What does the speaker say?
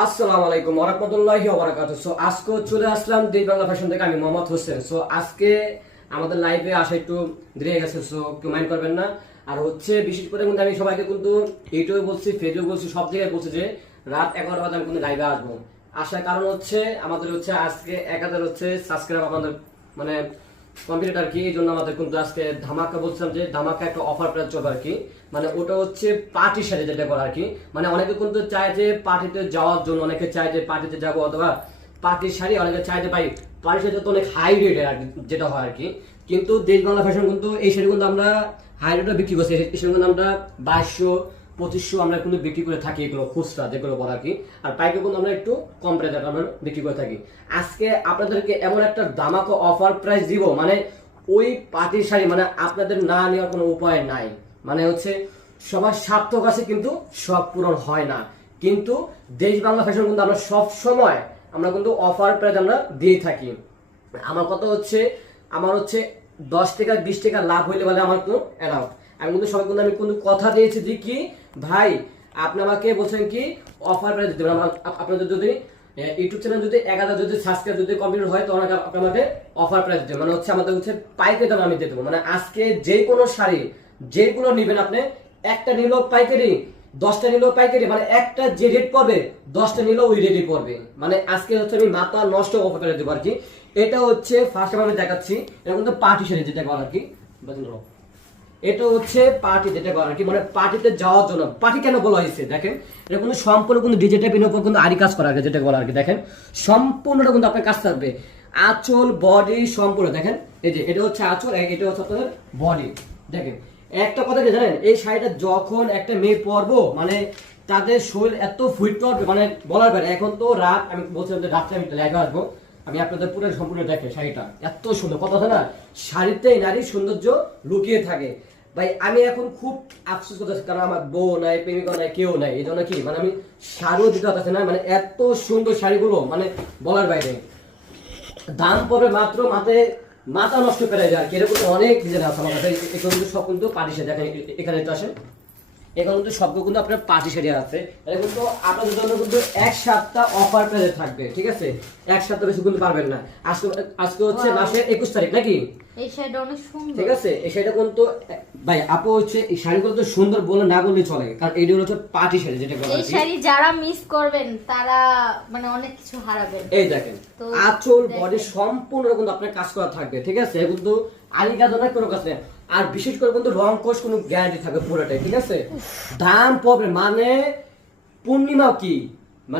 আসসালামু আলাইকুম ওয়া রাহমাতুল্লাহি ওয়া বারাকাতুহু। সো আজকে চলে আসলাম দেশ বাংলা ফ্যাশন থেকে। আমি মোহাম্মদ হোসেন। সো আজকে আমাদের লাইভে আসা একটু দেরি হয়ে গেছে, সো কেউ মাইন্ড করবেন না। আর হচ্ছে বিশেষ করে কিন্তু আমি সবাইকে কিন্তু ইউটিউবে বলছি, ফেসবুকে বলছি, সব জায়গায় বলছি যে রাত 11টা বাজে আমি কিন্তু লাইভে আসবো। আসার কারণ হচ্ছে আমাদের হচ্ছে আজকে 1000 হচ্ছে সাবস্ক্রাইব আমাদের মানে কমপ্লিট আর কি। এই জন্য আমাদের কিন্তু আজকে ধামাকা বলছিলাম যে ধামাকা একটা অফার প্রাইস চলবে আর কি। মানে ওটা হচ্ছে পার্টির সাথে যেটা করা আর কি। মানে অনেকে কিন্তু চায় যে পার্টিতে যাওয়ার জন্য, অনেকে চায় যে পার্টিতে যাবো অথবা পার্টির শাড়ি, অনেকে চায় যে ভাই পার্টির সাথে তো অনেক হাই রেট আর কি, যেটা হয় আর কি। কিন্তু দেশ বাংলা ফ্যাশন কিন্তু এই শাড়ি কিন্তু আমরা হাই রেটে বিক্রি করছি। এই শাড়ি কিন্তু আমরা 2200-2500 আমরা কিন্তু বিক্রি করে থাকি, এগুলো খুচরা যেগুলো বলা আর কি। আর পাইকারি কিন্তু আমরা একটু কম প্রাইসে আমরা বিক্রি করে থাকি। আজকে আপনাদেরকে এমন একটা দামাকা অফার প্রাইস দিব, মানে ওই পার্টির শাড়ি মানে আপনাদের না নেওয়ার কোনো উপায় নাই। মানে হচ্ছে সবার স্বার্থক আছে কিন্তু সব পূরণ হয় না। কিন্তু দেশ বাংলা ফ্যাশন কিন্তু আমরা সব সময় আমরা কিন্তু অফার প্রাইস আমরা দিয়ে থাকি। আমার কথা হচ্ছে আমার হচ্ছে 10 টাকা 20 টাকা লাভ হইলে বলে আমার তো অ্যালাউড। আমি কিন্তু সবাই কিন্তু আমি কিন্তু কথা দিয়েছি যে কি ভাই আপনি আমাকে বলছেন কি অফার প্রাইস দিতে হবে। আপনাদের যদি ইউটিউব চ্যানেল যদি 1000 যদি সাবস্ক্রাইব যদি কমপ্লিট হয় তখন আপনি আমাকে অফার প্রাইস দেবেন। মানে হচ্ছে আমাদের হচ্ছে পাইকারি দাম আমি দিয়ে দেবো। মানে আজকে যে কোনো শাড়ি যেগুলো নেবেন আপনি, একটা নিলেও পাইকারি, 10টা নিলেও পাইকারি, মানে একটা যে রেট পড়বে 10টা নিলেও ওই রেটই পড়বে। মানে আজকে হচ্ছে আমি মাথা নষ্ট অফার করে দেবো আর কি। এটা হচ্ছে ফার্স্ট আমি দেখাচ্ছি, এটা কিন্তু পার্টি শাড়ি যেটা বলা আর কি। এটা হচ্ছে পার্টি যেটা বলা আর কি, মানে পার্টিতে যাওয়ার জন্য। পার্টি কেন বলা হয়েছে দেখেন, এটা কিন্তু সম্পূর্ণ কিন্তু ডিজিটাল পিনের উপর কিন্তু আরি কাজ করা আছে যেটা বলা আর কি। দেখেন সম্পূর্ণটা কিন্তু আপনার কাজ থাকবে, আঁচল বডি সম্পূর্ণ। দেখেন এই যে এটা হচ্ছে আঁচল, এটা হচ্ছে আপনাদের বডি। দেখেন একটা কথা কি জানেন, এই শাড়িটা যখন একটা মেয়ে পরবো মানে তাদের শরীর এত ফুট পড়বে মানে বলার বাইরে। এখন তো রাত, আমি বলছিলাম যে রাত্রে আমি লাইভে আসবো, আমি আপনাদের পুরো সম্পূর্ণ দেখে শাড়িটা এত সুন্দর। কথা আছে না, শাড়িতেই নারীর সৌন্দর্য লুকিয়ে থাকে। ভাই আমি এখন খুব আফসোস করতেছি, কারণ আমার বউ নাই, প্রেমিকা নাই, কেউ নাই। এই জন্য কি মানে আমি শাড়িও দিতে পারতেছি না। মানে এত সুন্দর শাড়িগুলো মানে বলার বাইরে। দাম পড়বে মাত্র মাথা নষ্ট করে যায় আর কি। এরকম অনেক ডিজাইন আছে আমার কাছে। এগুলো কিন্তু সব কিন্তু পার্টি শাড়ি। দেখেন এখানে তো আসেন, এখানে কিন্তু সবগুলো কিন্তু আপনার পার্টি শাড়ি আছে। এটা কিন্তু আপনাদের জন্য কিন্তু 1 সপ্তাহ অফার প্রাইসে থাকবে, ঠিক আছে? 1 সপ্তাহ বেশি কিন্তু পারবেন না। আজকে হচ্ছে মাসের 21 তারিখ নাকি? এই শাড়িটা অনেক সুন্দর, ঠিক আছে? এই শাড়িটা কিন্তু ভাই আপু হচ্ছে এই শাড়িগুলো তো সুন্দর বলে না বললেই চলে, কারণ এইগুলো হচ্ছে পার্টি শাড়ি যেটা বলা এই শাড়ি যারা মিস করবেন তারা মানে অনেক কিছু হারাবেন। এই দেখেন আঁচল বডি সম্পূর্ণ কিন্তু আপনার কাজ করা থাকবে, ঠিক আছে? কিন্তু আলি কাজ না কোনো কাজ নেই। আর বিশেষ করে কিন্তু রং কোর্স কোনো গ্যারান্টি থাকবে পুরোটাই, ঠিক আছে? দাম পড়বে মানে পূর্ণিমা কি